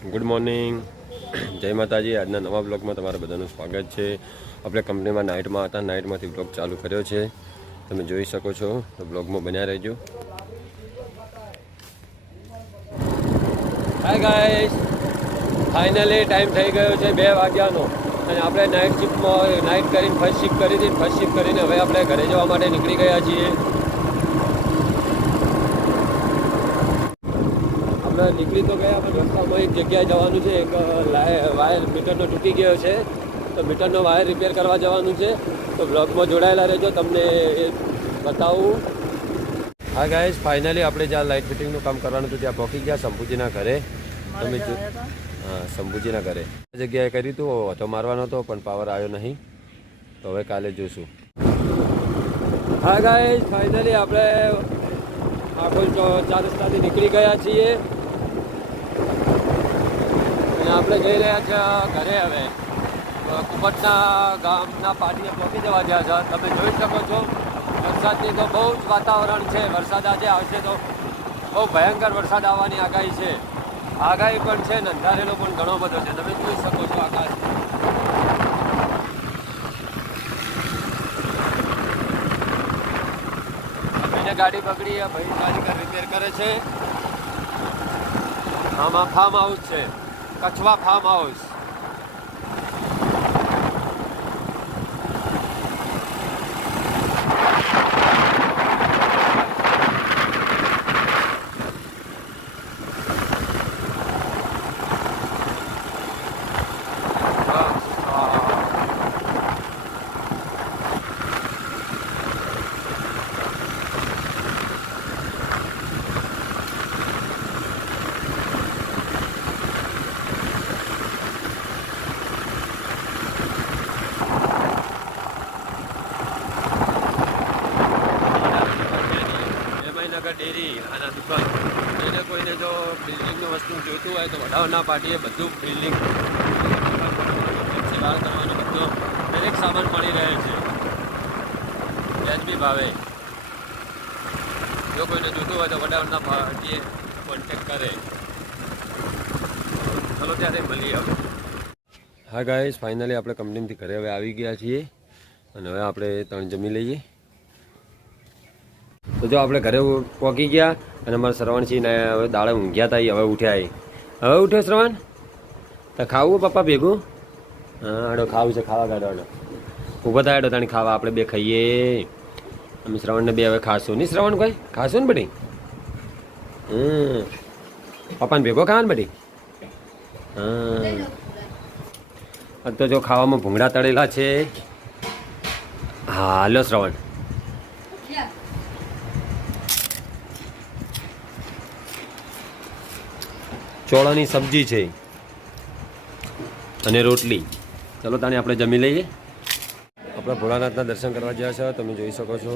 Good morning, જય માતાજી। આજના નવા બ્લોગમાં તમારા બધાનું સ્વાગત છે। આપણે કંપનીમાં નાઇટમાં હતા, નાઇટમાંથી બ્લોગ ચાલુ કર્યો છે, તમે જોઈ શકો છો। તો બ્લોગમાં બન્યા રહેજો। હાય ગાઈસ, ફાઇનલી ટાઈમ થઈ ગયો છે 2 વાગ્યાનો અને આપણે નાઇટ શિફ્ટમાં નાઇટ કરીને ફર્સ્ટ શિફ્ટ કરી હતી। ફર્સ્ટ શિફ્ટ કરીને હવે આપણે ઘરે જવા માટે નીકળી ગયા છીએ। નીકળી તો ગયા પણ રસ્તામાં એક જગ્યાએ જવાનું છે। એક વાયર મીટરનો તૂટી ગયો છે, તો મીટરનો વાયર રિપેર કરવા જવાનું છે। તો બ્લોગમાં જોડાયેલા રહેજો, તમને એ બતાવું। હા ગાઈસ, ફાઇનલી આપણે જ્યાં લાઇટ ફિટિંગનું કામ કરવાનું હતું ત્યાં પહોંચી ગયા, શંભુજીના ઘરે। તમે જો હા, શંભુજીના ઘરે જગ્યાએ કર્યું હતું, ઓટો મારવાનો હતો પણ પાવર આવ્યો નહીં, તો હવે કાલે જોઈશું। હા ગાઈસ, ફાઇનલી આપણે આખો 4 રસ્તાથી નીકળી ગયા છીએ અને આપણે જઈ રહ્યા છીએ ઘરે। હવે કુબટના ગામના પાટીએ પહોંચી જવા ગયા છે। તમે જોઈ શકો છો વરસાદની તો બહુ જ વાતાવરણ છે। વરસાદ આજે આવશે તો બહુ ભયંકર વરસાદ આવવાની આગાહી છે। આગાહી પણ છે ને અંધારેલો પણ ઘણો બધો છે, તમે જોઈ શકો છો આકાશ। ગાડી બગડી, ભાઈ કારીગર રિપેર કરે છે। આમાં ફાર્મ હાઉસ છે, કછવા ફાર્મ હાઉસ। ડેરી આના દુકાન એને કોઈને જો બિલ્ડિંગનું વસ્તુ જોઈતું હોય તો વડાવના પાટીએ બધું બિલ્ડિંગ વાર કરવાનો બધો દરેક સામાન મળી રહે છે વ્યાજબી ભાવે। જો કોઈને જોઈતું હોય તો વડાવના પાટીએ કોન્ટેક્ટ કરે। ચલો ત્યારે મળીએ હવે। હા ગાઈસ, ફાઇનલી આપણે કંપનીથી ઘરે હવે આવી ગયા છીએ અને હવે આપણે ત્રણ જમી લઈએ। તો જો આપણે ઘરે પહોંચી ગયા અને અમારા શ્રવણસિંહ ને હવે દાડે ઊંઘ્યા હતા, હવે ઉઠ્યા। હવે ઉઠ્યો શ્રવણ? તો ખાવું પપ્પા ભેગું? હા હાડો ખાવું છે, ખાવા ગાડો હાડો ઊભો થાય, હાડો તાણી ખાવા આપણે બે ખાઈએ। અમે શ્રવણને બે હવે ખાશું નહીં? શ્રવણ કોઈ ખાશું ને બધી? પપ્પાને ભેગો ખાવા ને બધી? હા તો જો ખાવામાં ભૂંગળા તળેલા છે। હા હાલો શ્રવણ, ચોળાની સબ્જી છે અને રોટલી। ચલો તાને આપણે જમી લઈએ। આપણે ભોળાનાથના દર્શન કરવા ગયા છો, તમે જોઈ શકો છો।